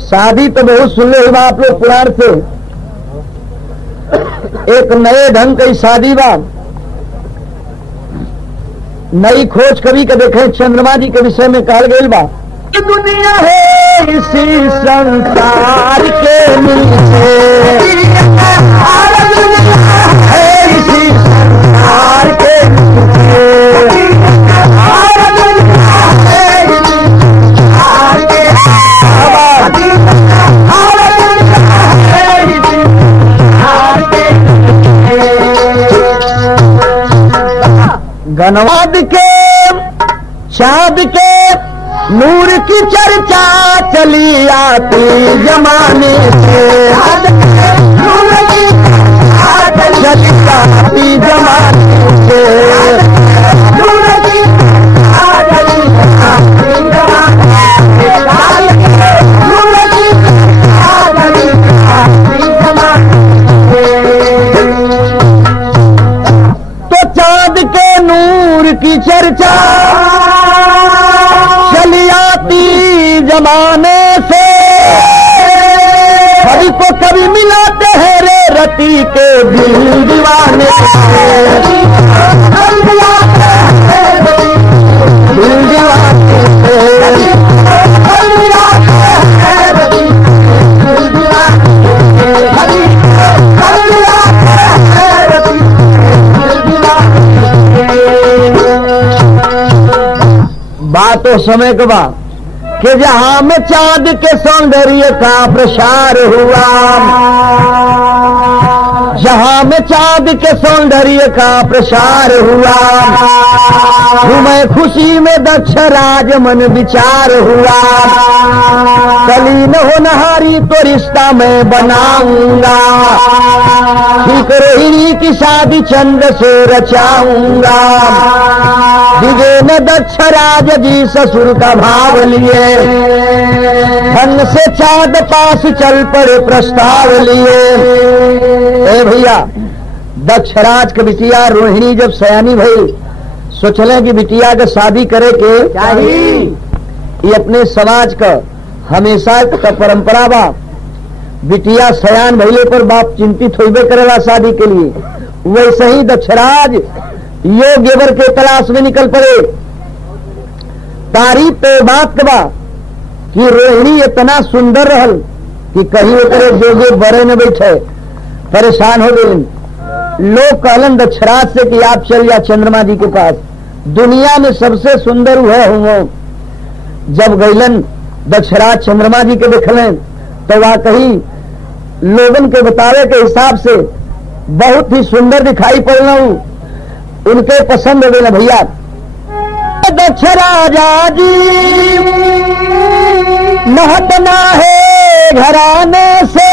शादी तो बहुत सुन ले आप लोग पुराण से, एक नए ढंग की शादी बा, नई खोज कवि के देखे चंद्रमा जी के विषय में कहल गई बा। दुनिया है इसी संसार के नीचे, है इसी संसार के गनवाद के चाँद के नूर की चर्चा चली आती जमाने से, नूर की चली आती जमाने से, नूर की चली आती जमाने से। तो चाँद के नूर की चर्चा चली आती जमाने से, कभी को कभी मिलाते हैं रे रति के दिल दीवाने से, दिल दीवाने से। बात तो समय के बाद कि जहां में चांद के सौंदर्य का प्रसार हुआ, जहां में चांद के सौंदर्य का प्रसार हुआ, मैं खुशी में दक्ष राज मन विचार हुआ, कली न हो नहारी तो रिश्ता मैं बनाऊंगा, ठीक रोहिणी की शादी चंद्र से रचाऊंगा, दिगे न दक्ष राज जी ससुर का भाव लिए, धन से चाँद पास चल पड़े प्रस्ताव लिए। ए भैया, दक्षराज के बिटिया रोहिणी जब सयानी भई, सोचले कि बिटिया के शादी करे के चाहिए, ये अपने समाज का हमेशा का परंपरा बा। बिटिया सयान भइले पर बाप चिंतित होइबे करेला शादी के लिए, वैसे ही दक्षराज योग्य वर के तलाश में निकल पड़े। तारीफ पे बात बा कि रोहिणी इतना सुंदर रहल कि कहीं ओकरे जोगे बड़े न बैठे, परेशान हो गए। लोग कहलन दक्षराज से कि आप चल जा चंद्रमा जी के पास, दुनिया में सबसे सुंदर हुए होंगे। जब गईलन दक्षराज चंद्रमा जी के देखलें तो वाकई लोगन के बतावे के हिसाब से बहुत ही सुंदर दिखाई पड़ना, उनके पसंद हो गए भैया। दक्षराजा जी महतना है घराने से,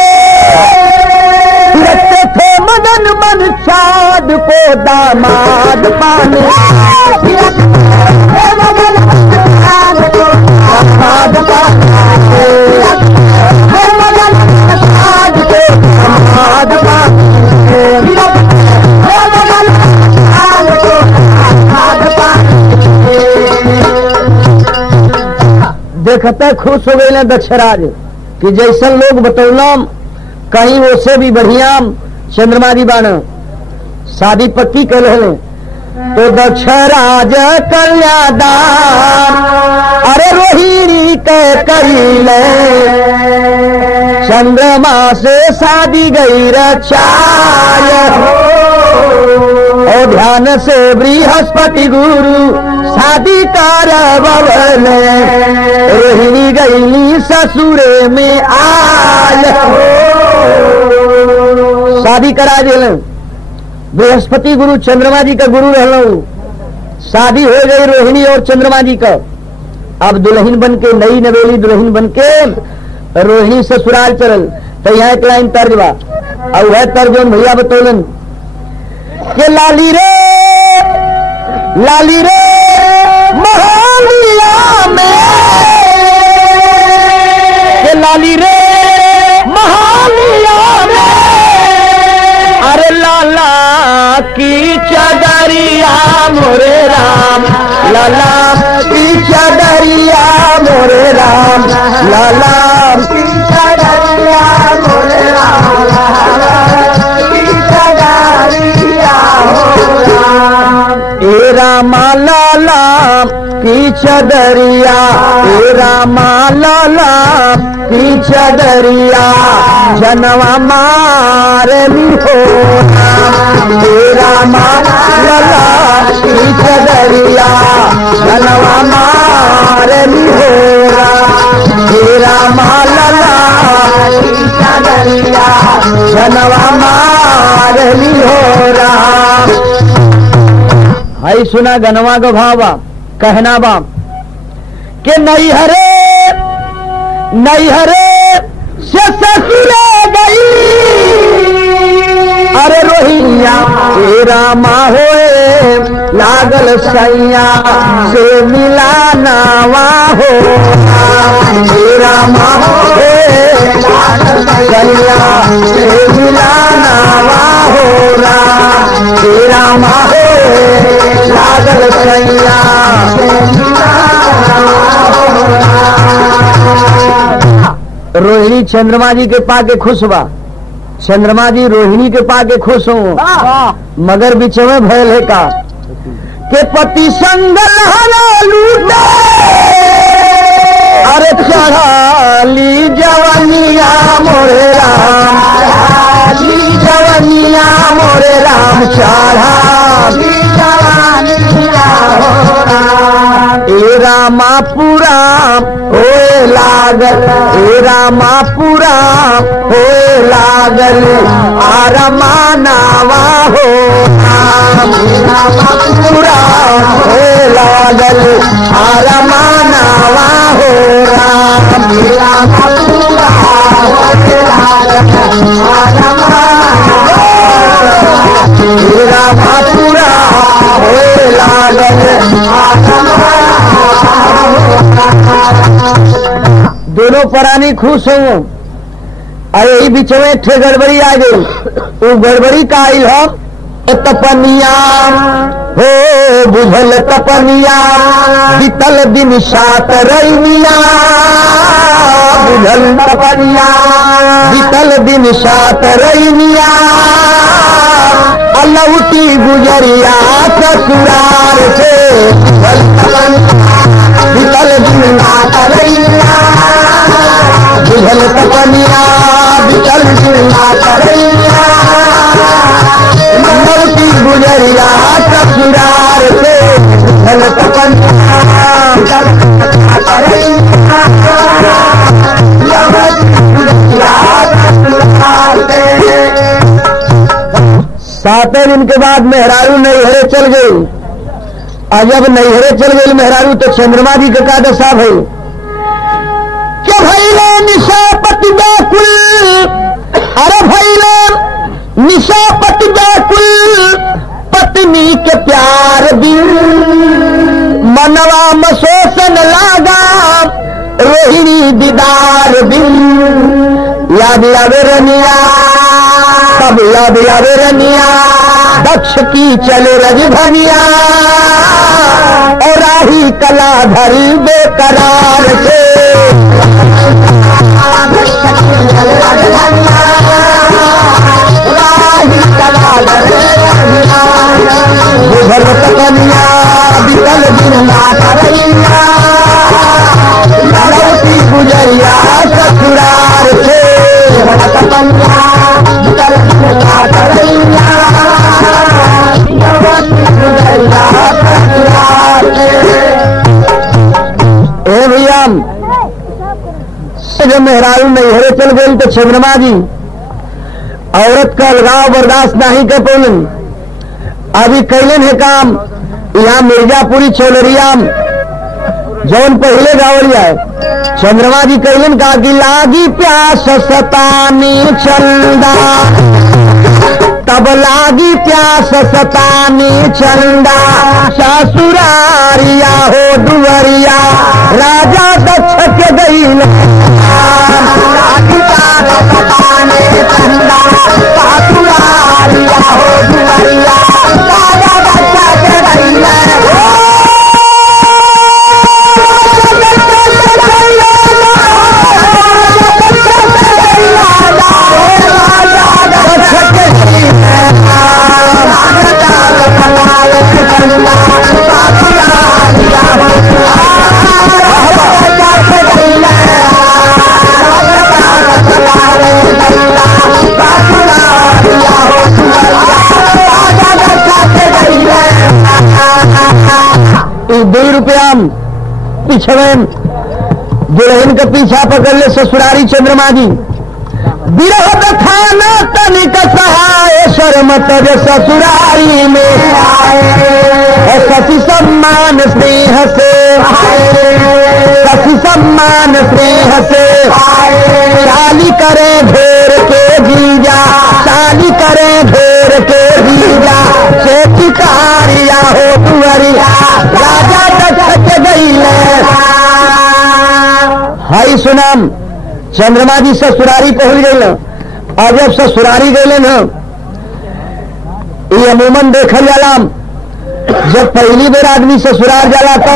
रखते थे मदन मन चाँद को दामाद पाने, दामाद पाने, दामाद पाने। देखते खुश हो गए दक्षराज कि जैसे लोग बतौलम कहीं उससे भी बढ़िया चंद्रमा जी बान शादी पक्की कर रहे। तो दक्षराज कल्यादान अरे रोहिणी के करीले, चंद्रमा से शादी गई रचाय, और ध्यान से बृहस्पति गुरु शादी करवले, रोहिणी गईली ससुरे में आय। शादी करा दिल, बृहस्पति गुरु चंद्रमा जी का गुरु रहलो, शादी हो गई रोहिणी और चंद्रमा जी का। अब दुल्हन बन के, नई नवेली दुल्हन बन के रोहिणी ससुराल चलल। तो यहाँ एक लाइन तर्ज बा, और वह तर्ज भैया बतौलन के लाली रे महालिया में, के लाली रे महालिया में, अरे लाला की चदरिया मोरे राम, लाला की चदरिया मोरे राम, लाला की चदरिया मोरे राम, की चदरिया हो राम। ए रामा लाला की चदरिया, ए रामा लाला की चदरिया जनवा मारली हो राम। ए रामा लाला की चदरिया जनवा मारली हो राम। ए रामा लाला की चदरिया जनवा मारली हो राम। हाई सुना गनवा को भावा कहना बा के नहीं हरे से ससुरे गई, अरे रोहिया तेरा माँ होए लागल सैया से मिला नावा हो, तेरा माँ होए लागल सैया से मिला नावा हो राम। तेरा माँ होए लागल सैया से मिला नावा हो राम। रोहिणी चंद्रमा जी के पाके खुश बा, चंद्रमा जी रोहिणी के पाके खुश हो, मगर बीच में भयल है का के पति संगल हरा लूटे, अरे चढ़ाली जवनिया मोरे राम, चढ़ाली जवनिया मोरे राम, चढ़ाली जवनिया हो राम। ए रामापुरा होए लागल, ए रामापुरा होए लागल आरमा नावा हो राम। रामापुरा होए लागल आरमा नावा हो राम। रामापुरा होए लागल आरमा, रामापुरा होए लागल आरमा। दोनों प्राणी खुश हो, अरे यही बीच में ठे गड़बड़ी आ गई। वो गड़बड़ी का आइल हो तपनिया हो बुझल तपनिया, बीतल दिन सात रैनिया, बुझल तपनिया बीतल दिन सात रैनिया, अलौटी गुजरिया ससुराल से, बीतल दिन सात रैनिया, बुझल तपनिया बीतल दिन सात रैनिया, अलौटी गुजरिया ससुराल से, बुझल तपनिया बीतल सात रैनिया, सातों दिन के बाद मेहरारू नैहरे चल गई। और जब नैहरे चल गई मेहरारू तो चंद्रमा जी का दशा भई कि भैले निशापति व्याकुल, अरे भैले निशापति व्याकुल, पत्नी के प्यार बिन मनवा मशोषण लागा, रोहिणी दीदार बिन याद आवे रनिया, तब याद आवे रनिया, दक्ष की चले रजधनिया, और राही कला धरी बेकरार से, राही कला धरी बुझल तपनिया बीतल दिन नाथ रैया, लौटी गुजरिया ससुराल से, तपनिया बीतल दिन नाथ रैया, लौटी गुजरिया ससुराल से। ए भैया जब मेहरारू नैहरे चल गई तो चंद्रमा जी औरत का अलगाव बर्दाश्त नहीं कर पौलन, अभी कैलन है काम यहाँ मिर्जापुरी चौलरिया जौन पहले गावल जाए, चंद्रमा जी कैलन का कि लागी प्यास सतानी चंदा, तब लागी प्यास सतानी चंदा, ससुरारिया हो दुवरिया राजा दक्ष के गई, लागी प्यास सतानी चंदा, ससुरारिया हो दुवरिया राजा दक्ष के गई। 2 रुपया पिछवे दुल्हन का पीछा पकड़ ले ससुरारी चंद्रमा जी। बिरह खाना तनिक सहाय शर्म तज ससुरारी में आए। सखी सम्मान स्नेह से सखी सम्मान स्नेह से शाली करे घेर के जीजा, शाली करे घेर के जीजा से चिकारिया हो तुअरिया राजा दक्ष गई हाई सुनाम। चंद्रमा जी ससुरारी पहुंच गई न। और जब ससुरारी गए न, ये अमूमन देखल जाला जब पहली बार आदमी ससुराल जाला तो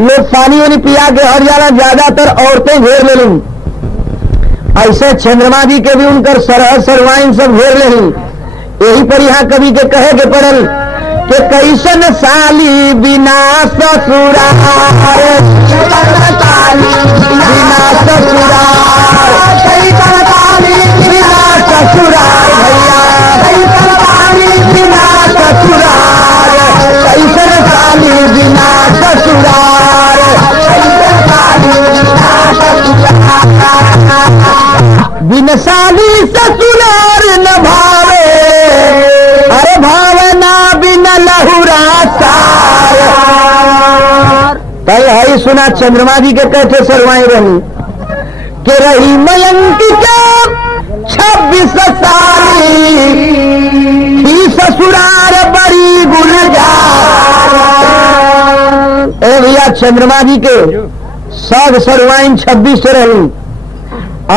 लोग पानी वानी पिया के हर जाला, ज्यादातर औरतें घेर ले ली। ऐसे चंद्रमा जी के भी उनकर सरहद सरवाइन सब घेर ले ली। यही पर यहाँ कवि के कहे के पड़ल कि कैसन साली बिना ससुराल, बिना ससुराल, बिना ससुराल भैया, बिना ससुराल, कैसन साली बिना ससुराल, बिन साली ससुराल न भावे, अरे भावना बिन लहुरा सार। तय है सुना चंद्रमा जी के कहते सरवाई रही के रही मयंक के 26 साली ही ससुराल बड़ी गुलजार। ए भैया चंद्रमा जी के सब सरवाइन 26 रही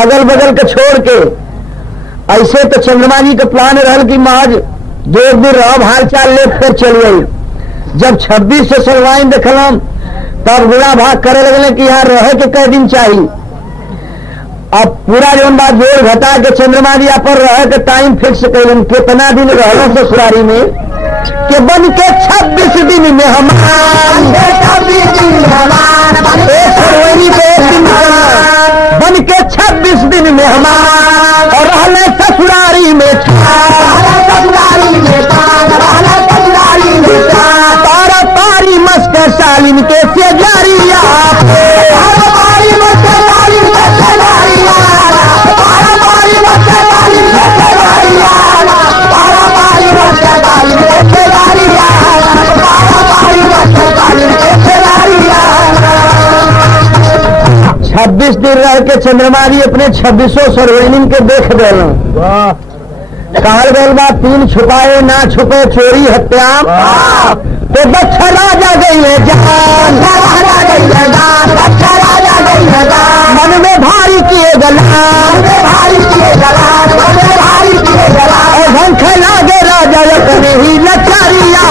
अगल बगल के छोड़ के। ऐसे तो चंद्रमा जी का प्लान रहल कि महज 2 दिन रह हाल चाल लेख कर चल गई। जब 26 से सरवाइन देखलम तब गुड़ा भाग करे लगले कि यहाँ रहे के कई दिन चाहिए। अब पूरा जौन बात जोड़ घटा के चंद्रमा जी पर रहे के टाइम फिक्स कैलन कितना दिन रहना ससुरारी में कि बन के 26 दिन में हमान बन के 26 दिन में हमान और रहने ससुरारी में तारा तारी मस्क सालिन के से जारिया छब्बीस दिन रह के चंद्रमा जी अपने 26 सरवैनिन के देख गए। कहल गल बा 3 छुपाए ना छुपे चोरी हत्या तो दक्ष राजा गई जान, मन में भारी किए गलान, और भंख लागे राजा अपने ही लचारिया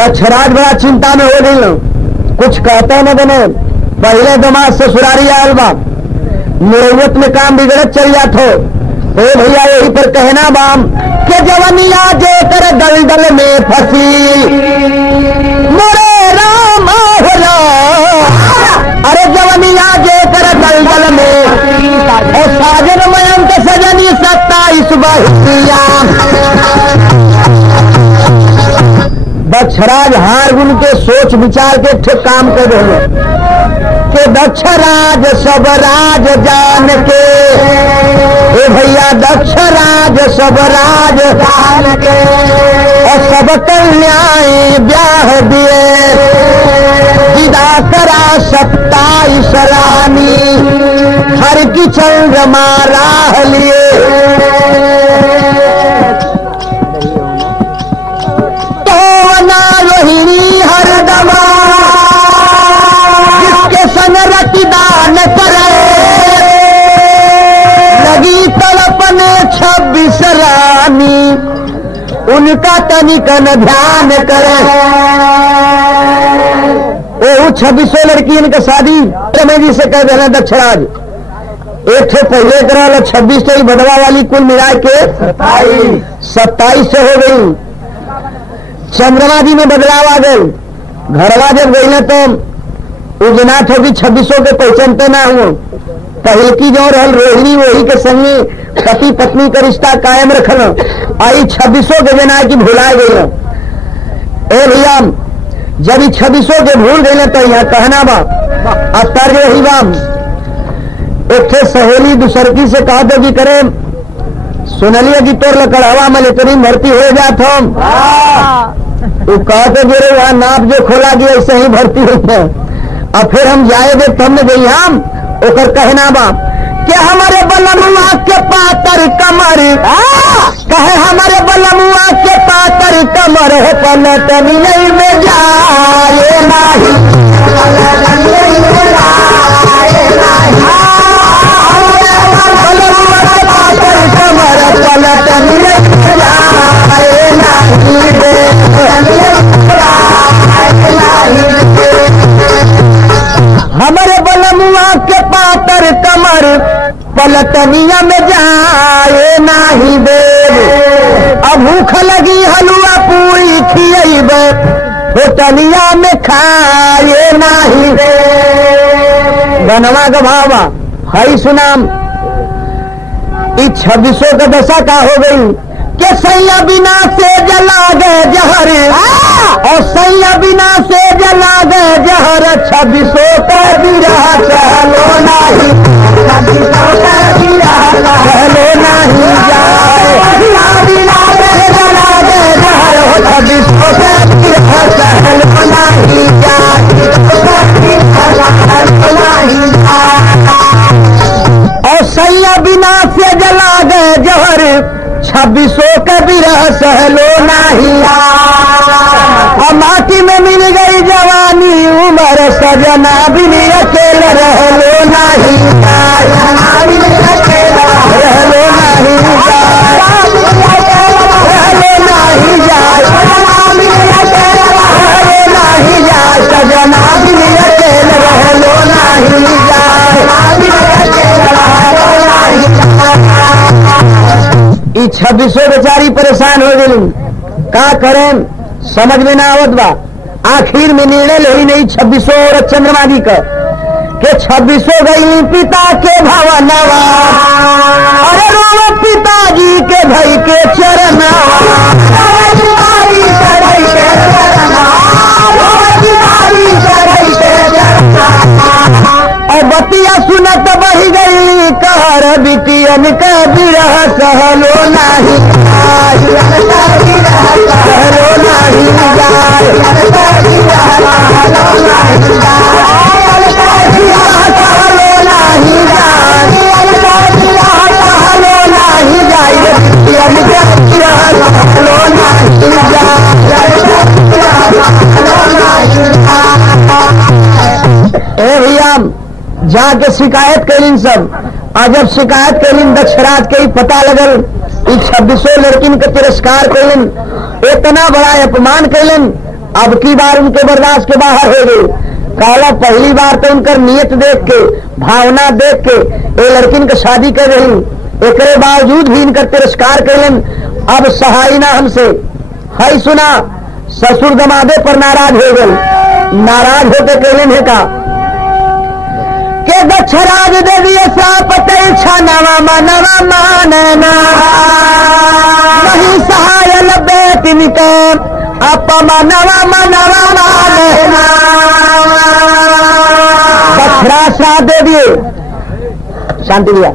दक्षराज बड़ा चिंता में हो गई। कुछ कहते न बने पहले दमाद ससुरारी आयल बा मुरैयत में काम बिगड़त चल जात हो। तो भैया यही पर कहना बाम के जवनिया जे कर दलदल में फंसी मोरे राम होला। अरे जवनिया जे कर दलदल में और साजन मयंक सजनी 27 बहिया। दक्षराज हार गुन के सोच विचार के ठीक काम कर रहे कि दक्षराज सब राज जान के, ए भैया दक्षराज सब राज जान के और सब कन्याएं ब्याह दिए विदा करा 27 रानी हर की चंद्रमा राह लिए। रोहिणी हर दमा जिसके संग रतिदान करे लगी तड़पने 26 रानी उनका तनिकन ध्यान करे। वो 26 लड़की इनका शादी जी से कह देना दक्षराज एक से पहले करा 26 से ही बदवा वाली कुल मिला के 27 से हो गई। चंद्रमा जी में बदलाव आ गए। घरवा जब गई ना तो उजनाथ होगी 2600 के पहचानते ना हो। पहल की जो रहल रोहिणी वही के संगे पति पत्नी का रिश्ता कायम रखल। आई 2600 के जना की भुला गई। ए भैया जब 2600 के भूल गई तो यहाँ कहना बा अब तर्ज वही बा। एक थे सहेली दूसरकी से कहा दो कि करे सुनलिए कि तोर लकड़वा में लेतरी भर्ती हो जात हम। वो कहते गिरे वहां नाप जो खोला गया ऐसे ही भर्ती होते। अब फिर हम जाए दे तब न गई हम ओकर कहना बा कि हमारे बलमुआ के पातर कमर कहे हमारे बलमुआ के पातर कमर है पलट नहीं में जाए नहीं बलमुआ के पातर कमर पलट नहीं जाए हमारे बलमुआ के पातर कमर पलटनिया में जाए नाही देव। अब भूख लगी हलवा पूरी खियब होटलिया में खाए नाही देव। गनवा का भावा हई सुनाम 2600 का दशा का हो गई कि सैया बिना से जला गए जहर और सैया बिना से जला गए जहर 2600 का बिरह चलो नहीं 2600 का बिरह चलो नहीं जाए बिना से जला गए जहर 2600 का बिरह चलो नहीं जाए और सैया बिना से जला गए जहर 2600 का बिरह सहलो नहीं। और माटी में मिल गई जवानी उम्र सजना बिन अकेला रहलो नहीं रहलो नहीं रहलो नहीं जाए रहलो नहीं जाए सजना बिन अकेला रहलो नहीं जाए। 2600 बेचारी परेशान हो गई का करें समझ में ना आवत बा। आखिर में निर्णय ले नहीं 2600 और चंद्रमा जी का के 2600 गई पिता के भवनवा अरे रो पिताजी के भाई के चरणवा और बतिया सुनत बही गई कहर बिटियन का बिरह सहलो नहीं सहलो नहीं जाए भैया जाके शिकायत कैलिन सब। और जब शिकायत कैलिन दक्षराज के ही पता लगल 2600 लड़किन के तिरस्कार कैलिन इतना बड़ा अपमान कैलिन। अब की बार उनके बर्दाश्त के बाहर हो गई। कहला पहली बार तो उनकर नियत देख के भावना देख के ये लड़किन के शादी कर रही एक बावजूद भी इनका तिरस्कार कैलिन। अब सहाय ना हमसे हई सुना ससुर दमादे पर नाराज हो गए। नाराज होकर कैलिन है का के दक्षराज दे दिए श्राप इच्छा नवा मनवा मानना नहीं सहाय बेटिन के अपमनवा मनवा मानना। दक्षराज श्राप दे दिए शांति दिया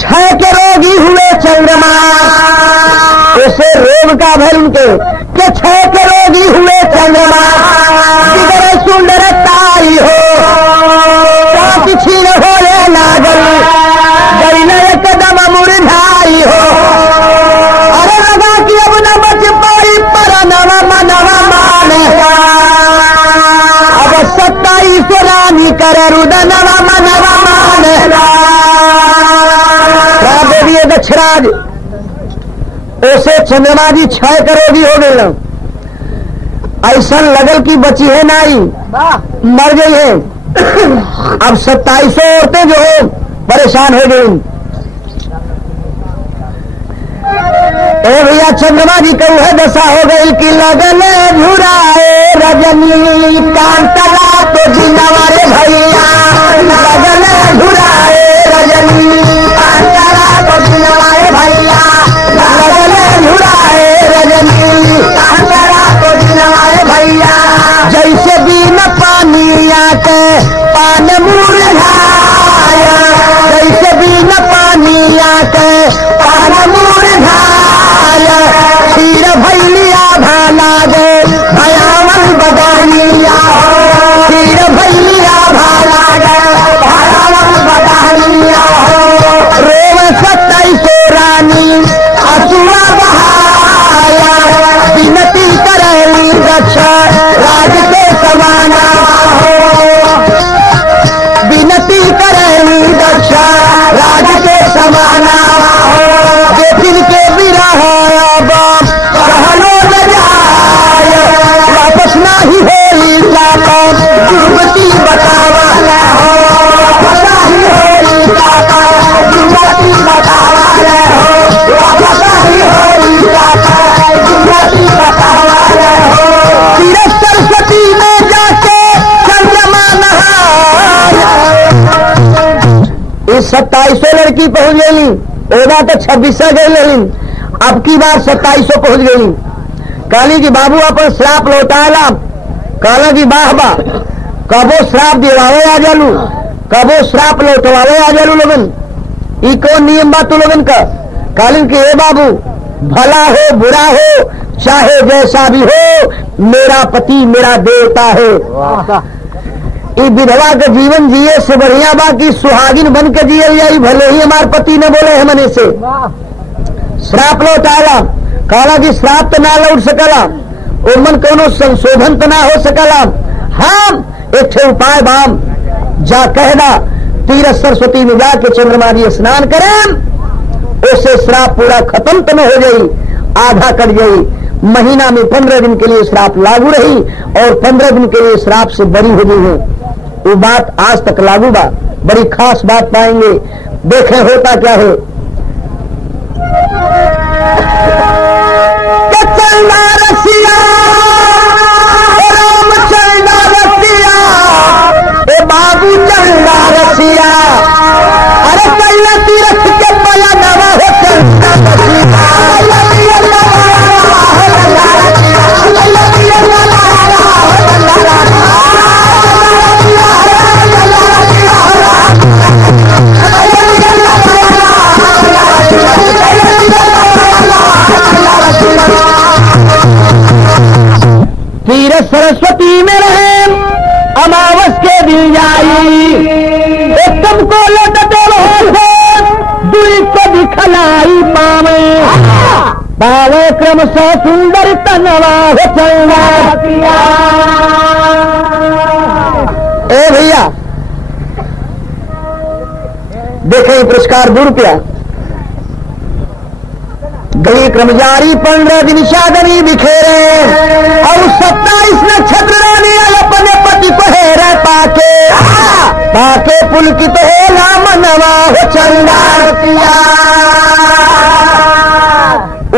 6 के रोगी हुए चंद्रमा उसे रोग का भय उनके के 6 के रोगी हुए चंद्रमा सुंदर ताई हो छीन होले लागल गई एकदम मुरझाई हो अरे लगा कि अब न बच पाई पर नवा मनवा माने अब 27 रानी करे रुदनवा मनवा माने। देवी दक्षराज उसे चंद्रमा जी 6 करोगी हो गए। ऐसा लगल कि बची है नाई मर गई है। अब 2700 औरतें जो हो परेशान हो गई। ए भैया चंद्रमा जी का वह दशा हो गई कि लगन झुराए रजनी कांतला तो दिनवारे भैया लगन झुराए रजनी कांतला तो दिनवारे भैया लगन झुराए रजनी कांतला तो दिनवारे भैया जैसे बिन पानी आके पान मुरझाया जैसे बिन पानी आके पान मुरझाया क्षीर भैलिया भाला गए भयावन बदानिया क्षीर भैलिया भाला गए भयावन बदानिया रोम 27 रानी असुआ बहाया विनती करेली दक्ष राज के समाना विनती करेली दक्ष राज के समाना जे जिनके विरह कहलो न जाय वापस नाही होली जाता दुर्गति बतावा वापस नाही होली जाता दुर्गति बतावा वापस नाही होली जाता दुर्गति बतावा तीरथ सरस्वती में जाके चंद्रमा नहाया इस 2700 लड़की पहुंच गई ओदा तो 26 गई लेकिन अब की बार 2700 पहुंच गई काली की बाबू अपन श्राप लौटाला कहला की वाह वाह कबो श्राप दिवावे आ जालू कबो श्राप लौटवावे आ जालू लोगन ई कौन नियम बा तू लोगन का काली की ए बाबू भला हो बुरा हो चाहे जैसा भी हो मेरा पति मेरा देवता है ई विधवा के जीवन जिए से बढ़िया बा कि सुहागिन बन के जिए जाई भले ही हमारे पति ने बोले है मने से श्राप लौटाला कहला कि श्राप तो ना लौट सकला उमन कोनो संशोधन तो ना हो सकला हम एक ठे उपाय बाम जा कहना तीरथ सरस्वती में जाके चंद्रमा जी स्नान करें उससे श्राप पूरा खत्म तो न हो गई आधा कट गई महीना में 15 दिन के लिए श्राप लागू रही और 15 दिन के लिए श्राप से बरी हो गई है वो बात आज तक लागू बा बड़ी खास बात पाएंगे देखें होता क्या है चंदा रसिया राम चंदा रसिया ए बाबू चंदा रसिया अरे पहले तीरथ के पया नवा हो चंदा रसिया तीरथ सरस्वती में रहे अमावस के दिन जाई एकदम को लौटते रहे दुई को दिखलाई पावे पावे क्रम से सुंदर तनवा हो चलना ए भैया देखें पुरस्कार ₹2 गई क्रमजारी 15 दिन शादनी बिखेरे और 27 नक्षत्र रानी अपने पति को हेरे पाके पाके पुलकित हो मनवा हो चंदा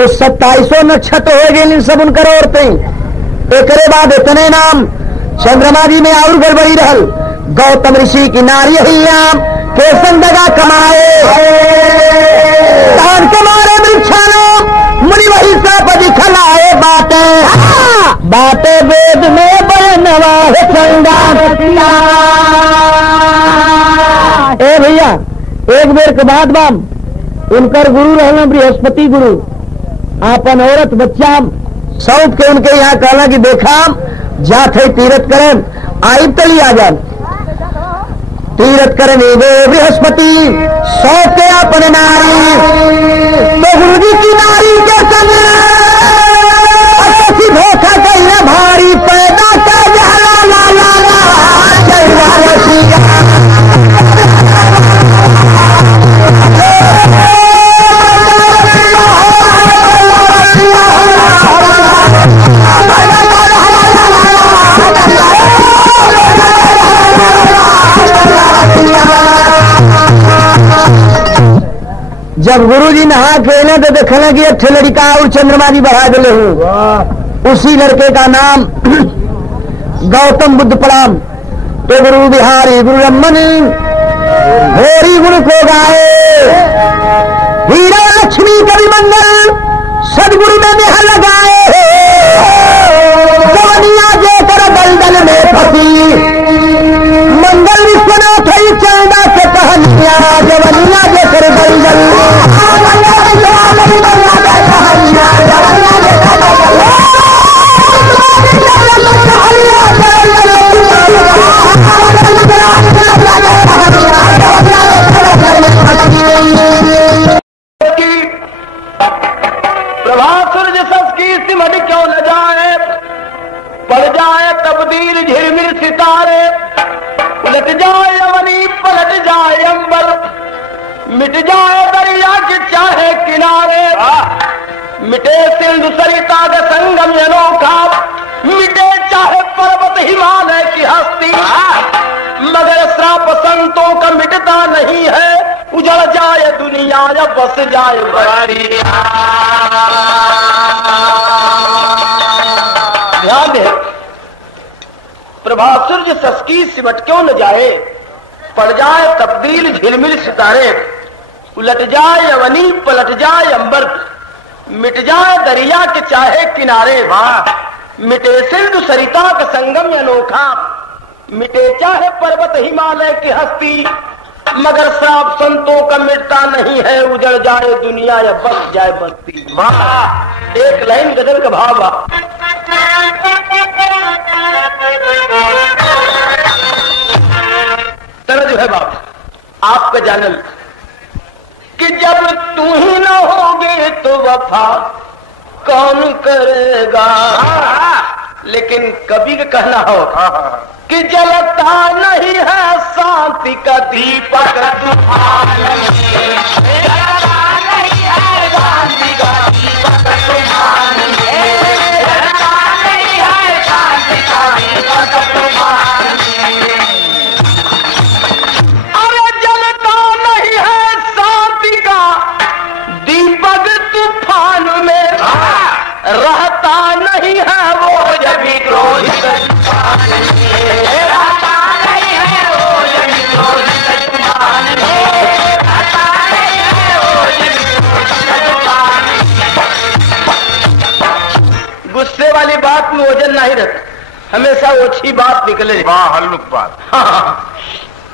उस 2700 नक्षत्र हो गए सब उनकर औरतें एक बाद इतने नाम चंद्रमा जी में और गड़बड़ी रहल गौतम ऋषि की नारी हियाम केसन दगा कमाए धान कमारे वृक्षानो मुनि वही सब दिखलाए बाटे वेद में बयनवा हो चंदा ए भैया एक बेर के बाद बाम उनकर गुरु रहना बृहस्पति गुरु आपन औरत बच्चा सौंप के उनके यहाँ कहला कि देखा जाते तीरथ करें आई तली आ जा तीरथ करें वे बृहस्पति सौंप के अपने नारी तो गुरु जी की नारी के संग धोखा कहीं भारी पैदा कर जब गुरुजी नहा के न तो देखने की अच्छे लड़का और चंद्रमा जी बढ़ा दिले हूँ। उसी लड़के का नाम गौतम बुद्ध प्रणाम। तो गुरु बिहारी गुरु रमन होरी गुण को गाए, हीरा लक्ष्मी कवि मंगल सदगुरु में नेह लगाए। जवनिया जे कर दलदल में फंसी, मंगल विश्वनाथ ही चंदा से कहानिया। जवनिया जे कर दलदल प्रभात सूर्य सस की सिमट क्यों न जाए, पड़ जाए तब्दील झिलमिल सितारे, उलट जाए अवनी पलट जाए अंबर, मिट जाए दरिया के चाहे किनारे, मिटे सिंधु सरिता का संगम अनोखा, मिटे चाहे पर्वत हिमालय की हस्ती, मगर श्राप संतों का मिटता नहीं है, उजड़ जाए दुनिया या बस जाए बड़ी। ध्यान दे, प्रभात सूर्य ससकी सिमट क्यों न जाए, पड़ जाए तब्दील झिलमिल सितारे, उलट जाए अवनी पलट जाए अंबर, मिट जाए दरिया के चाहे किनारे, मिटे सिंधु सरिता का संगम अनोखा, मिटे चाहे पर्वत हिमालय की हस्ती, मगर श्राप संतों का मिटता नहीं है, उजड़ जाए दुनिया या बस जाए बस्ती। एक लाइन गजल का भाव आ, तरह जो है बाप आपका जानल कि जब तू ही न होगे तो वफा कौन करेगा। लेकिन कभी का कहना हो कि जलता नहीं है शांति का दीपक तूफान में, जलता नहीं है शांति का दीपक तूफान में, जलता नहीं है शांति का दीपक तूफान में। अरे जलता नहीं है शांति का दीपक तूफान में, रहता नहीं है वो जब भी क्रोधित तूफान में, रहता नहीं है वो जब भी क्रोधित तूफान में, रहता नहीं है वो जब भी क्रोधित तूफान में। गुस्से वाली बात में वजन नहीं रहता, हमेशा ओछी बात निकले। वाह हल्लुक बात।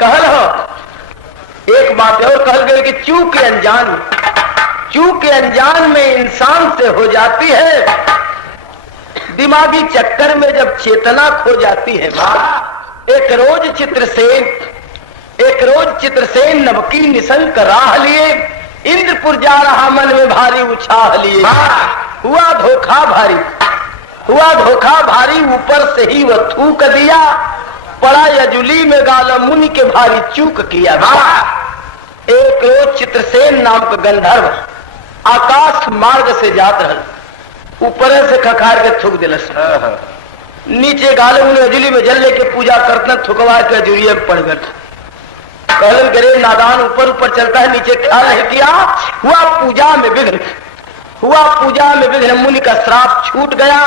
कहल हो एक बात है और कहल गए कि चूक अनजान, चूक अनजान में इंसान से हो जाती है, दिमागी चक्कर में जब चेतना खो जाती है। एक रोज चित्रसेन नबकी निशंक राह लिए, इंद्रपुर जा रहा मन में भारी उछाह लिए, हुआ धोखा भारी ऊपर से ही वह थूक दिया, पड़ा यजुली में गाला मुनि के भारी चूक किया। एक रोज चित्रसेन नाम का गंधर्व आकाश मार्ग से जात रहल, ऊपर से खखार के थूक दिलस, नीचे गाले उन्हें अजुली में जल लेके पूजा करते थुकवा के अजुलिये पड़ गए। कहलन करे नादान ऊपर ऊपर चलता है, नीचे ख्याल नहीं किया, हुआ पूजा में विघ्न, मुनि का श्राप छूट गया।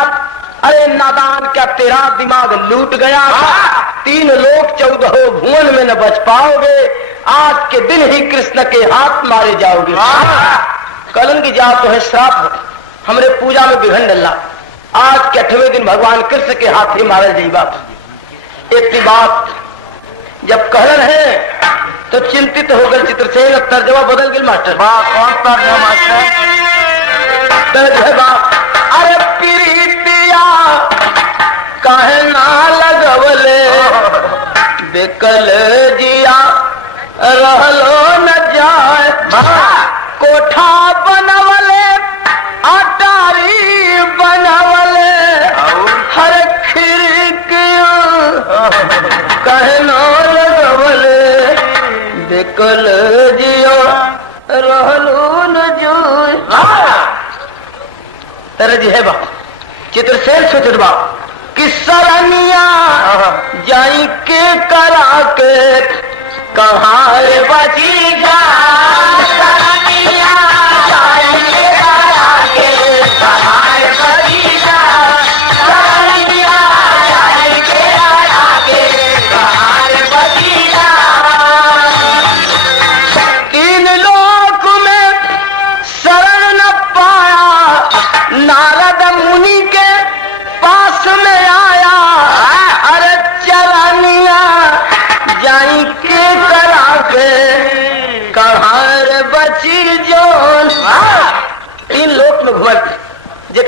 अरे नादान क्या तेरा दिमाग लूट गया, 3 लोक 14 भुवन में न बच पाओगे, आज के दिन ही कृष्ण के हाथ मारे जाओगे। कलन की जा तो है श्राप, हमरे पूजा में विघन डल्ला, आज के 8वें दिन भगवान कृष्ण के हाथ ही मारे जाइबा। एक बात जब कहलन है तो चिंतित हो गए चित्रसेन, तर्जमा बदल गए मास्टर। कौन तर्जमा मास्टर? तर्जमा अरे प्रीतिया काहे ना लगवले, बेकल जिया रहलो न जाए, कोठा बनवले अटारी बनवले, हर खिड़किया काहे ना लगवले, बेकल जिया रहलो न जाए। तरजी है बा चित्रसेन सोचत बा कि सरनिया जाई के करा के कहाँ बची जा, सरनिया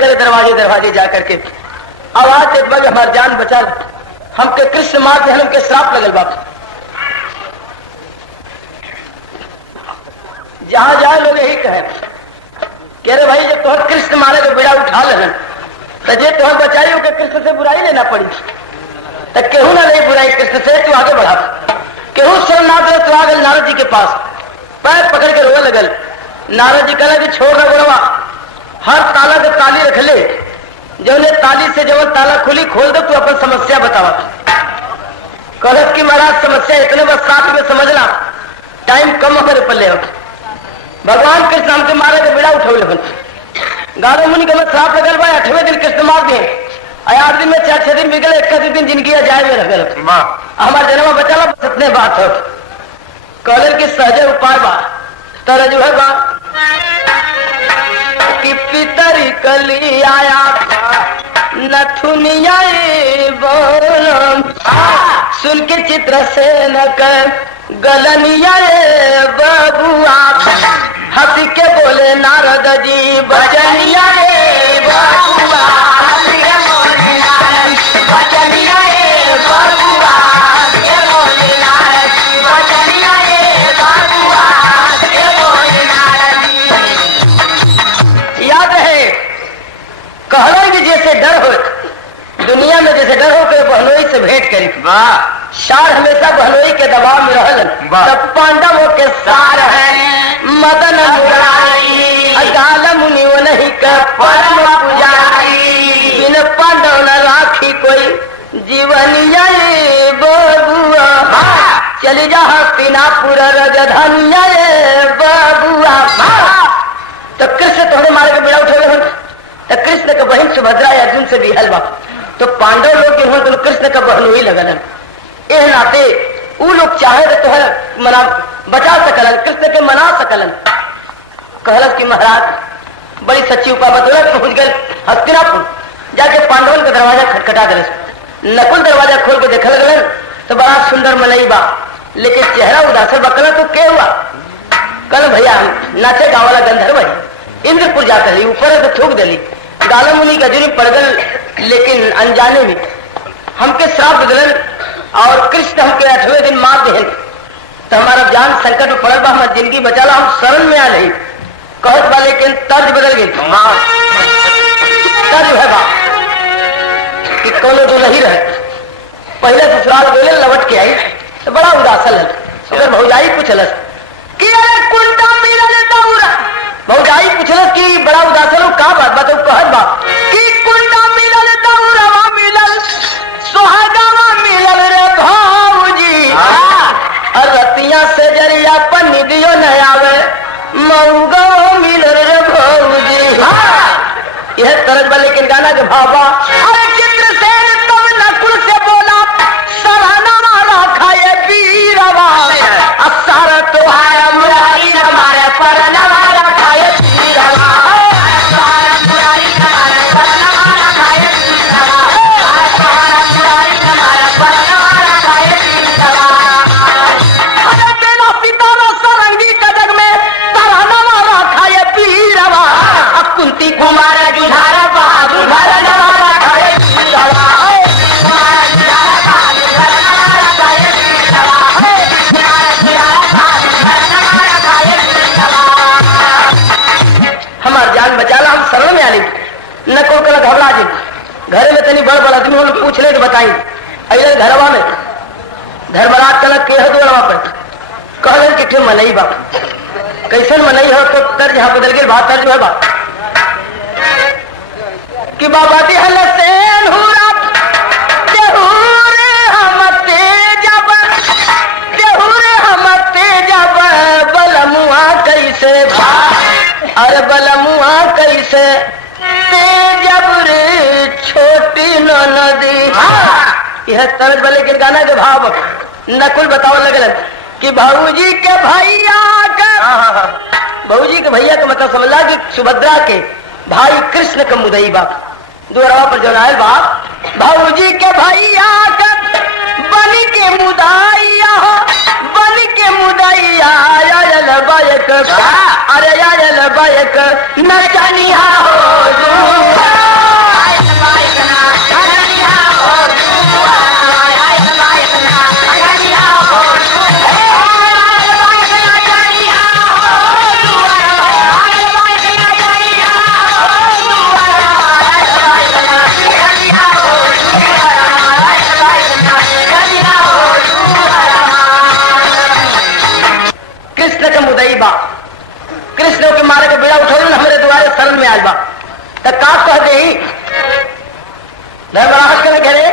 लेकर दरवाजे दरवाजे जा करके आवाज एक बार हमारी जान बचा, हमके कृष्ण मार के हमके श्राप लगल बाप। जहां जाए लोग यही कहे कि अरे भाई जब तुम्हें कृष्ण मारे तो बेड़ा उठा लेना, तो जे तुम्हें बचाई होकर कृष्ण से बुराई लेना पड़ी, तो केहू ना नहीं बुराई कृष्ण से, तू आगे बढ़ा। केहू शरणनाथ तो आ गल नारद जी के पास, पैर पकड़ के रोने लगल। नारद जी कहला कि छोड़ ना गुणवा, हर ताला के ताली रख ले, जो ने ताली से जो ताला खुली खोल दो, तू अपन समस्या बतावा। कहलत कि महाराज समस्या इतने बस 60 में समझना, टाइम कम हमारे पल्ले हो। भगवान कृष्ण हमके मारे के बेड़ा उठौले बन गारो मुनि के श्राप लगल बा, 8वें दिन कृष्ण मार दिए, 8 दिन में 4-6 दिन बिगड़े, 21 दिन जिंदगी जाए में रह गल। हमार जन्म बचाला, बस इतने बात हो। कहलन की सहजे उपाय बा, तरह जो है बा कि पितरी कली आया नथुनिया बोलम, सुन के चित्र से न कर गलनिया बबुआ, हंसी के बोले नारद जी बचनिया बबुआ, हंसी के बोले नारद बचनिया बबुआ, के बोले नारद बचनिया बबुआ, के बोले नारद। याद है कहलो कि जैसे डर हो दुनिया में, जैसे डर हो के बहनोई से भेंट करी, सार हमेशा बहनोई के दबाव में रहल, तब पांडवों के सार है मदन मुरारी, अकाल मुनि नहीं का परम पुजारी, बिन पांडव न राखी कोई जीवनिया बबुआ, चली जा हस्तिनापुर रजधनिया बबुआ। तो कृष्ण तोहरे मारे के बेड़ा उठे हो, तो कृष्ण का बहन सुभद्रा अर्जुन से भी हलवा, तो पांडव लोग के हो तो कृष्ण का बहनोई लगन। एह नाते वो लोग चाहे तो तोहर मना बचा सकलन, कृष्ण के मना सकलन। कहलस कि महाराज बड़ी सच्ची उपाय बतौला, पहुंच गए हस्तिनापुर, जाके पांडवन का दरवाजा खटखटा दिल। नकुल दरवाजा खोल के देखल गलन तो बड़ा सुंदर मलई बा, लेकिन चेहरा उदास बकला। तो क्या हुआ? कल भैया नाचे गावाला गंधर्व है, इंद्रपुर जाकर ली, ऊपर तो थूक दिली, गाला मुनि गजरी पड़ गल, लेकिन अनजाने में हमके श्राप दिलन और कृष्ण हमके 8वें दिन मार दे, तो हमारा जान संकट में पड़ल बा, हमारी जिंदगी बचाला, हम शरण में आ रही। कहत बा लेकिन तर्ज बदल गई, तर्ज है बा कि कोनो दो नहीं रहे। पहले ससुराल बोले लौट के आई तो बड़ा उदासल है, अगर भौजाई पूछलस कि अरे कुंडा मिलल दौरा, भौजाई पूछलस कि बड़ा उदासल का बात बताओ। कहत बा कि कुंडा मिलल दौरा मिलल सुहागवा मिलल रे भाऊजी, रतिया से जरिया पन्नी दियो न आवे, मऊगो मिलल रे भाऊजी। यह तरज बा, लेकिन गाना के भावा अरे चित्रसेन तुम नकुल से बोला, सराहना वाला खाए वीरवा, असार तुम्हारा मुरारी हमारे परना वाला खाए वीरवा, कुमारा जुझारा बहादुर नवारा खाए वीरवा, हमार जान बचाला, हम शरण में आली। नकुल कल घबरा जी, घरे में तनी बड़ बड़ आदमी हो पूछ ले तो बताई। अरे घरवा में धर्मराज कल के हदवा पर कहलन कि मनई बाप कैसन मनई हो, तो तर्ज यहाँ बदल गई, बात तर्ज है बाप कि बाबा दिहल सेन हुरा देहुरे हम तेजब, देहुरे हम तेजब, बलमुआ कैसे भा, अरे बलमुआ कैसे तेजब रे छोटी नदी। यह तरज बले के गाना के भाव नकुल बताओ लगल कि भाऊजी के भैया का, भाऊजी के भैया का मतलब समझला कि सुभद्रा के भाई कृष्ण का मुदई बाप दोहरावा पर जो आयल बाप, भाऊजी के भैया का बन के मुदाइया, बन के मुदाइया, आयल बायक, अरे आयल बायक नचनिया हो बा कृष्ण के मारे के बेड़ा उठो हमारे द्वारे शरण में आज बा तो का कह दे धर्मराज के घरे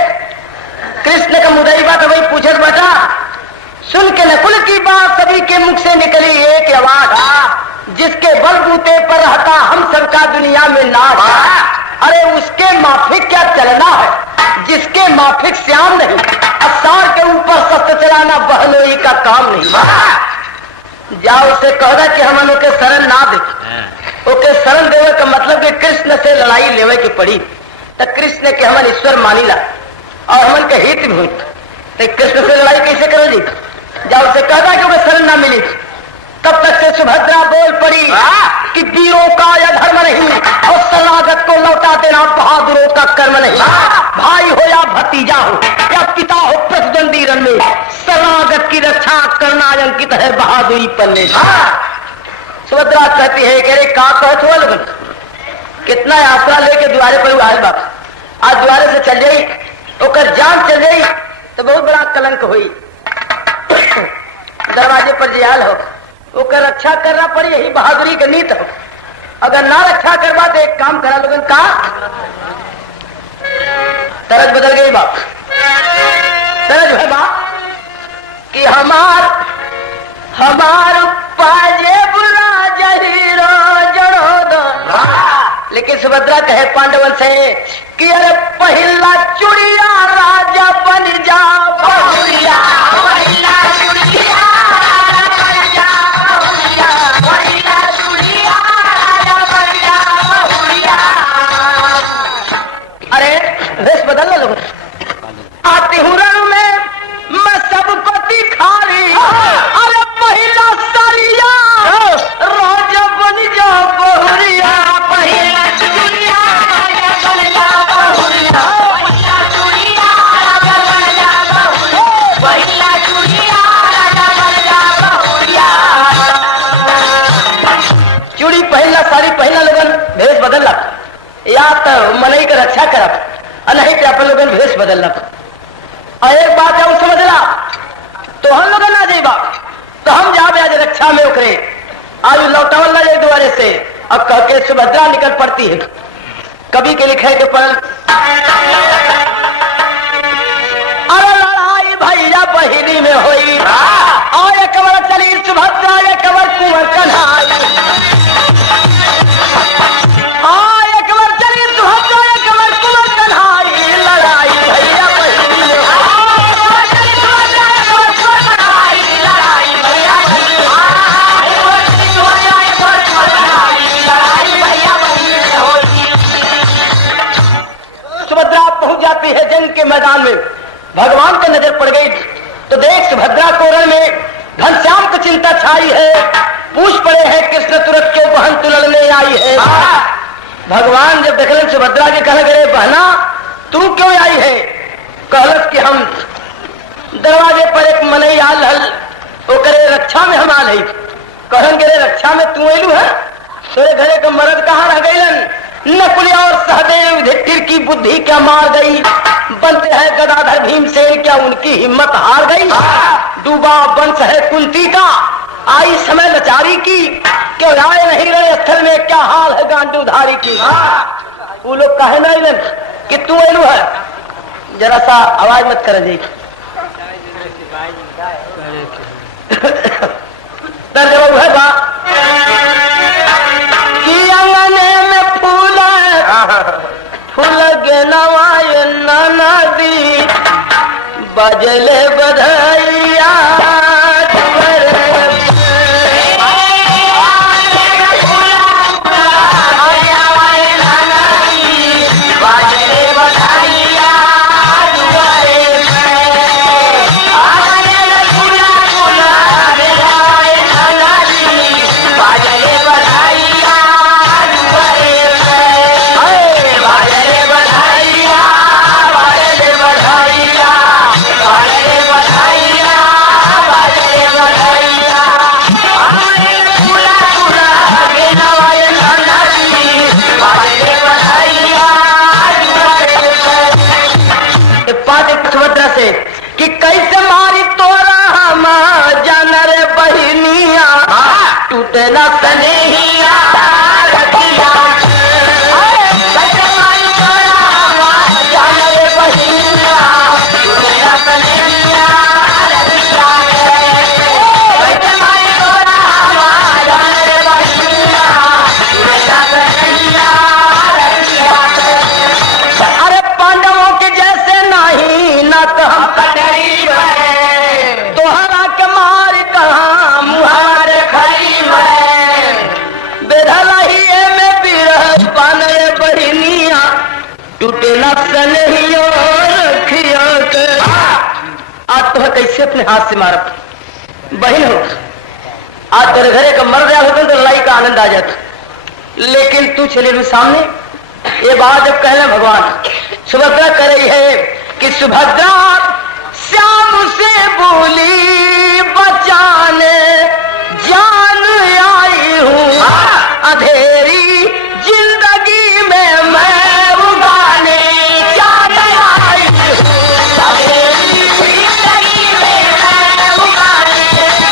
कृष्ण का मुदई बात वही पूछत बेटा सुन के नकुल की बात सभी के मुख से निकली एक आवाज जिसके बलबूते पर रहता हम सबका दुनिया में नाच अरे उसके माफिक क्या चलना है जिसके माफिक श्याम नहीं असार के ऊपर शस्त्र चलाना बहनोई का काम नहीं जाओ उसे कहना कि हम के शरण ना दे ओके शरण देवे का मतलब कि कृष्ण से लड़ाई लेवे की पड़ी तो कृष्ण के हमन ईश्वर मानीला और हमन के हित भी तो कृष्ण से लड़ाई कैसे करेगी जाओ उसे कहना कि उन्हें शरण ना मिली तब तक से सुभद्रा बोल पड़ी कि वीरों का यह धर्म नहीं और शरणागत को लौटा देना बहादुरों का कर्म नहीं भाई हो या भतीजा हो या पिता हो प्रतिद्वंदी रण में शरणागत की रक्षा करना अंकित है बहादुरी पन्ने सुभद्रा कहती है कि अरे का कहत हुआ लोगन कितना यात्रा लेके द्वारे पर आए बाप आज द्वारे से चल जाई ओकर जान चल जाई तो बहुत बड़ा कलंक हुई दरवाजे पर जियाल हो ओकर रक्षा करना पड़ी यही बहादुरी का नीत हो अगर ना रक्षा करवा तो एक काम करा लोगन का तरज बदल गई बाप तरज है बाप कि हमार पाजे बुरा जहीरो जड़ो दो लेकिन सुभद्रा कहे पांडवन से कि अरे पहला चुड़िया राजा बन जा बहुरिया पहला चुड़िया भेष बदल लो आती हूँ रण में मैं सबको दिखारी अरे पहला सरिया राजा बन जा बहुरिया पहला चुड़िया राजा बन जा बहुरिया पहला चुड़िया राजा बन जा बहुरिया पहला चुड़िया राजा बन जा बहुरिया चूड़ी पहला साड़ी पहला लोगन भेष बदल या तो मनई का रक्षा करब नहीं तो अपन लोगन भेष बदलना और एक बात है समझला तो हम लोग ना जाइबा तो हम जाबे आज रक्षा में उकरे आज लौटावल ना जाए द्वारे से अब कह के सुभद्रा निकल पड़ती है कवि के लिखे के पर अरे लड़ाई भैया बहिनी में हुई और एक कवर चली सुभद्रा एक कवर कुंवर कन्हाई जाती है जंग के मैदान में भगवान को नजर पड़ गई तो देख सुभद्रा को रण में घनश्याम को चिंता छाई है पूछ पड़े हैं कृष्ण तुरंत क्यों बहन तू लड़ने आई है भगवान जब देखल सुभद्रा के कहने गए बहना तू क्यों आई है कहलस कि हम दरवाजे पर एक मनई आल हल वो करे रक्षा में हम आल है कहन गए रक्षा में तू अलू है तेरे घरे का मर्द कहाँ रह गईलन नकुल और सहदेव युधिष्ठिर की बुद्धि क्या मार गई बनते हैं गदाधर भीमसेन क्या उनकी हिम्मत हार गई डूबा वंश है कुंती का आई समय लाचारी की क्यों आए नहीं रहे स्थल में क्या हाल है गांडूधारी की वो लोग कहे नहीं कि तू अलू है जरा सा आवाज मत कर जी जवाब है बा कि अंगने में फूल गे नवाय नदी बजले बधाइया कि कैसे मारी तोरा हम जान रे बहिनिया टूटे न कन्हैया रखिया अरे पांडवों के जैसे नहीं न तो हम करीब है तोहरा के मार कहाँ मुहार खरीब है बेधलही में बिरह पाने बहनिया टूटे नक्स नहीं रखिया के आज तो कैसे अपने हाथ से मारत बहन हो आज तेरे घरे का मर गया होता तो लड़ाई का आनंद आ जाता लेकिन तू चले भी सामने ये बात जब कहना भगवान सुभद्रा कर रही है कि सुभद्रा श्याम से बोली बचाने जान आई हूँ अंधेरी जिंदगी में मैं उगाने जान आई हूँ अंधेरी जिंदगी में मैं उगाने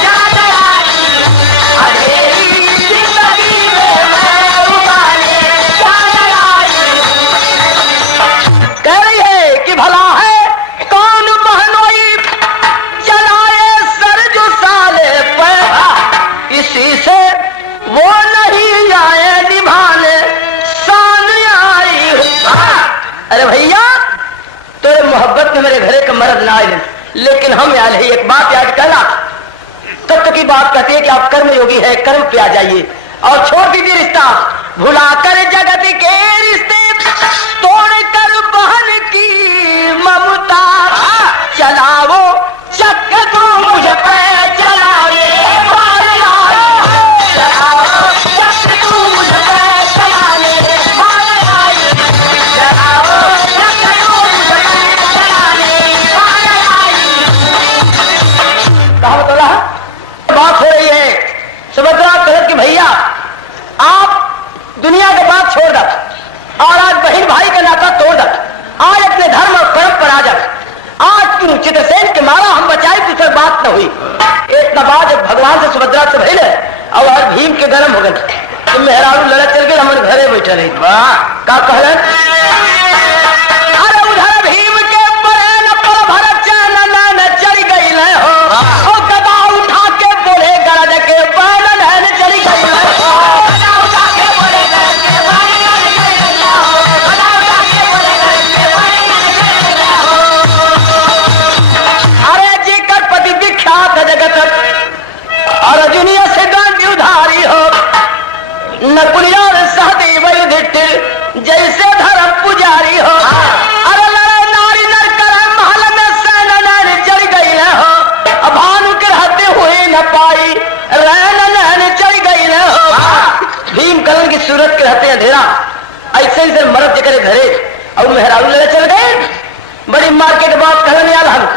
जान आई हूँ अंधेरी जिंदगी में मैं उगाने जान आई हूँ कह रही है कि भला है कौन बहनोई चलाए सर जो साले पर इसी से वो नहीं आए निभाने सान आई हूँ अरे भैया तेरे मोहब्बत में मेरे घरे का मर्द ना आए लेकिन हम आए हैं एक बात याद कहना तत्व की बात कहती है कि आप कर्म योगी है कर्म पे आ जाइए और छोड़ दीजिए रिश्ता भुलाकर जगत के रिश्ते तोड़कर बहन की ममता चलाओ चक तू मुझ पे चलाए चलाओ चक तू मुझ पे चलाने चलाओ चक तू मुझ पे चलाने कहा बोला बात हो रही है सुभद्रा कहत कि भैया आप दुनिया के बात छोड़ दो और आज बहन भाई का नाता तोड़ दो आज अपने धर्म और कर्म पर आ जा आज तुम चित्रसेन के मारा हम बचाए दूसरी बात न हुई एक नवाज जब भगवान से सुभद्रा से भइले और आज भीम के गर्म हो गए तुम मेहरारू लड़त चल गए हमारे घरे बैठे रही का कहलन अरे उधर भीम के बरन पर भरत चरण चढ़ गई हो और गदा उठा के बोले गरज के बरन है चली गई गदा उठा के बोले गरज के अरे जी कर पति विख्यात जगत और दुनिया से गांधी उधारी हो नकुलिया सहदेव युधिष्ठिर जैसे धर्म पुजारी हो अरे लड़े नारी नर कर महल में सैन नैन चढ़ गई हो भानु के रहते हुए न पाई रैन नैन चढ़ गई हो भीम कलन की सूरत के रहते अंधेरा ऐसे ही से मरद जगह घरे और मेहरारू लड़े चल गए बड़ी मार के बाद कहने याद हम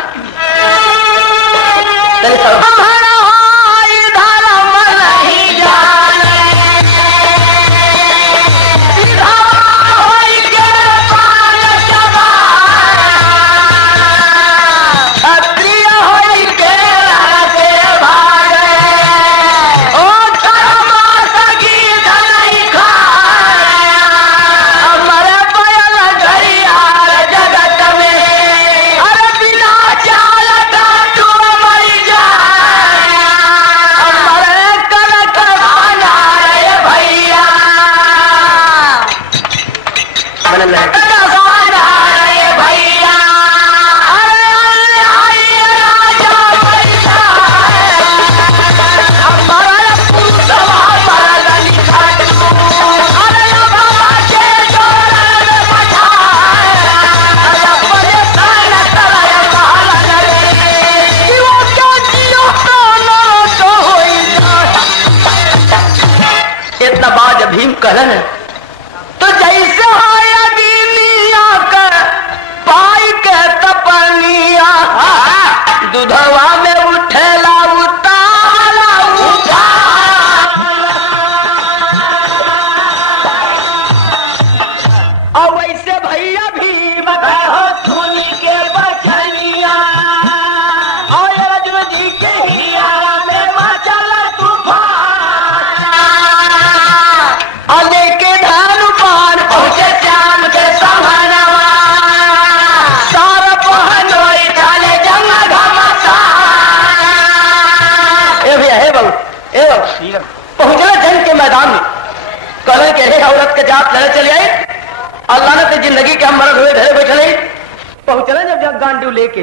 लेके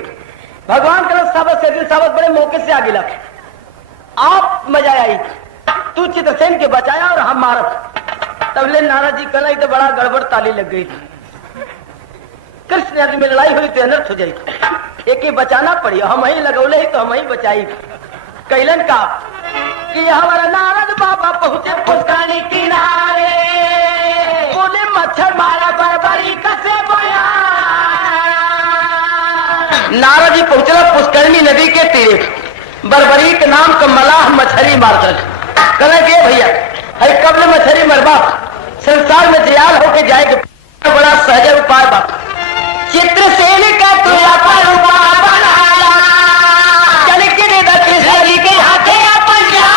भगवान कल साबत से साबत बड़े मौके से आगे लगे। आप मजा आई, तू चित्रसेन के बचाया और हम मारत। तब ले नारद जी कल तो बड़ा गड़बड़ ताली लग गई। कृष्ण आदि में लड़ाई हुई तो अनर्थ हो जाई। एक ही बचाना पड़ी, हम ही लगौले ही तो हम ही बचाई। कैलन का कि हमारा नारद बाबा पहुंचे पुष्करणी किनारे, बोले मच्छर मारा बरबरी कसे बोया। नारद जी पहुंचला पुष्करणी नदी के तीर, बरबरी के नाम का मलाह मछली मारकर कहना के भैया अरे कब मछली मरबा, संसार में जयाल होके जाएगा। बड़ा सहज उपाय बाप चित्रसेन का तुया पर उपाय बनाया, चल के कृष्ण जी के हाथे अपन जा।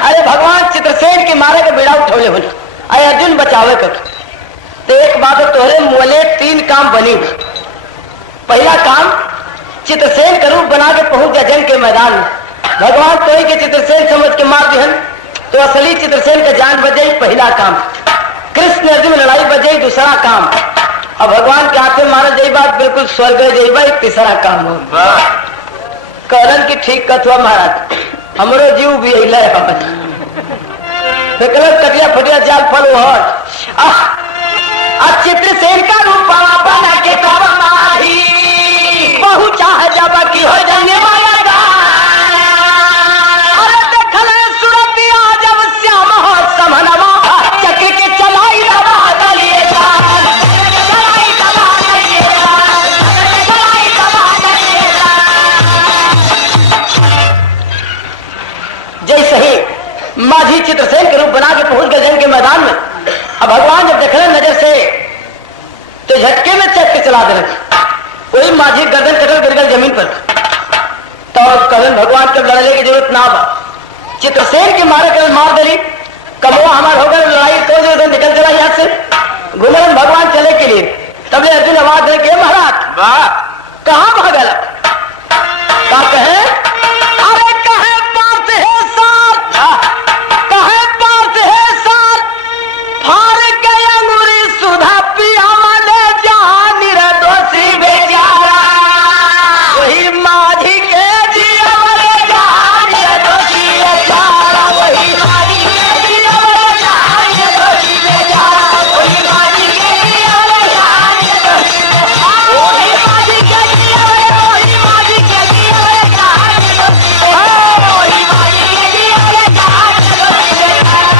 अरे भगवान चित्रसेन के मारे के बेड़ा उठौले हो, अरे अर्जुन बचावे कर। तो एक बात तोहरे मोले 3 काम बनी। पहला काम चित्रसेन का रूप बना के पहुंच जा जंग के मैदान में। भगवान तो ही के चित्रसेन समझ के मार दिहन तो असली चित्रसेन का जान बच जाई, पहला काम। कृष्ण अर्जुन लड़ाई बच जाई, दूसरा काम। अब भगवान के हाथ में मारा जाई बात बिल्कुल स्वर्ग जाई बाई, तीसरा काम हो। कहलन की ठीक कथुआ महाराज हमरो जीव भी अइला है। कटिया फटिया जाल फल चित्रसेन का रूप बना के बहु चाह जब की हो जाने वाला। अरे देखल सुरतिया जब श्याम हो समनवा, चक्र के चलाई दबा दलिए जैसे ही माझी चित्रसेन के रूप बना के पहुंच गए जंग के मैदान में। अब भगवान जब देखले नजर से तो झटके में चक्र चला दे रहे, वही माझी गर्दन कटल गिर गई जमीन पर। तो कहन भगवान के लड़ने की जरूरत ना बा, चित्रसेन के मारे कर मार दली कमवा हमार हो गए। लड़ाई तो जो निकल चला यहाँ से घुमरन भगवान चले के लिए। तब ले अर्जुन आवाज दे के महाराज कहाँ भागल का कहे, अरे कहे पार्थ है साथ, कहे पार्थ है साथ, फार के अंगूरी सुधा पिया मले जहां निर्दोषी बेचारा। वही माझी के जिया मले जहां निर्दोषी बेचारा, वही माझी के जिया मले जहां निर्दोषी बेचारा, वही माझी के जिया मले जहां निर्दोषी बेचारा, वही माझी के जिया मले, वही माझी के जिया मले जहां निर्दोषी बेचारा, वही माझी के जिया मले जहां निर्दोषी बेचारा।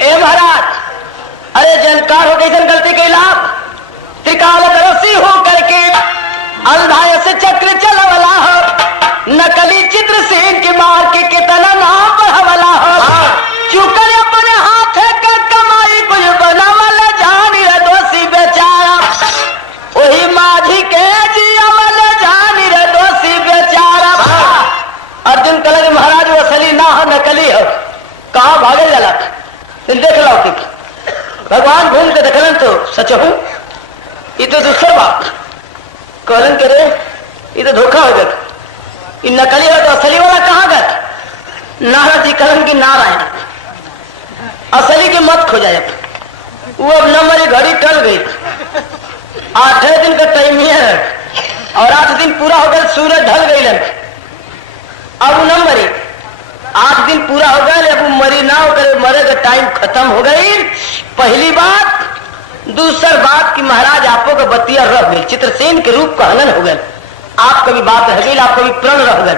ए महाराज अरे जानकार हो कैसे गलती के लाभ त्रिकाल रसी हो करके अंधाय से चक्र चलवला हो, नकली चित्रसेन के मार के कितना नाम बढ़वला हो। चुकर अपने हाथ का कमाई कुछ बना मल जानी रे दोषी बेचारा, वही माझी के जिया मल जानी रे दोषी बेचारा। अर्जुन कलर महाराज वो असली ना हो नकली हो, कहाँ भागे जाला देख लो कि भगवान घूम के देखलन तो सच हूं ये तो दूसरा बात कहलन के रे ये तो धोखा हो गया, ये नकली हो तो असली वाला कहाँ गया। नारद जी कहलन की नारायण असली की मत खो जाए। वो अब नंबर घड़ी टल गई, 8 दिन का टाइम ही है और 8 दिन पूरा हो गया, सूरज ढल गई। अब नंबर 8 दिन पूरा हो गया, अब मरी ना हो गए, मरे का टाइम खत्म हो गई। पहली बात। दूसर बात कि महाराज आपको का बतिया रह गई, चित्रसेन के रूप का हनन हो गया। आपका भी बात रह गई, आपका भी प्रण रह गया।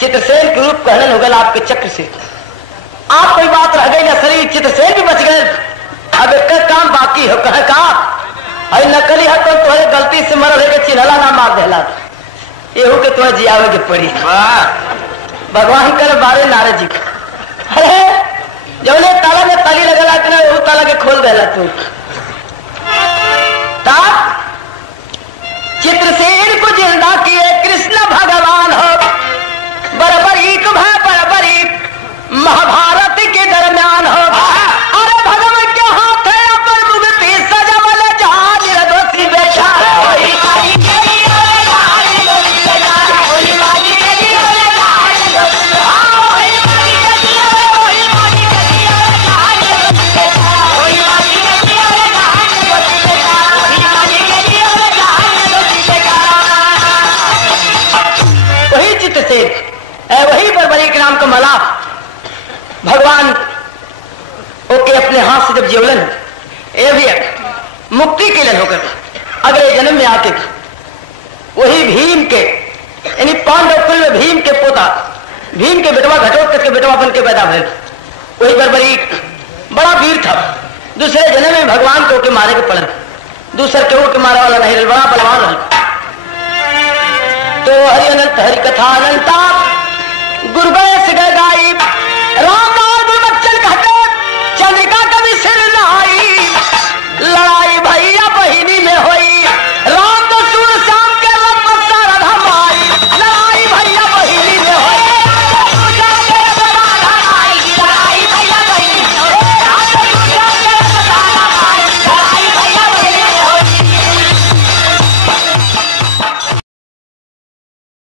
चित्रसेन के रूप का हनन हो गया आपके चक्र से, आप कोई बात रह गई ना, शरीर चित्रसेन भी बच गए। अब एक काम बाकी हो कहे का अरे नकली है तो तुम्हारे गलती से मर रहे चिन्हला ना मार देला, एहू के तुम्हें जियावे के पड़ी। भगवान कर बारे नारद जी अरे जौने ताला में ताली लगला इतना वो ताला के खोल देला तू। चित्रसेन को जिंदा किए कृष्ण भगवान हो, बराबरी को बराबरी महाभारत के दरमियान हो। अरे भगवान के हाथ है अपन मुक्ति सजवल जहां निर्दोषी बेचारा, सलाह भगवान ओके अपने हाथ से जब जीवलन ये भी मुक्ति के लिए होकर अगले जन्म में आके वही भीम के यानी पांडव कुल में भीम के पोता भीम के बेटवा घटोत्कच के बेटवा बन के पैदा हुए। वही बर्बरी बड़ा वीर था। दूसरे जन्म में भगवान को के मारे के पड़न दूसर के के मारा वाला नहीं बड़ा बलवान है। तो हरि अनंत हरि कथा अनंता गुरु गए गाई राम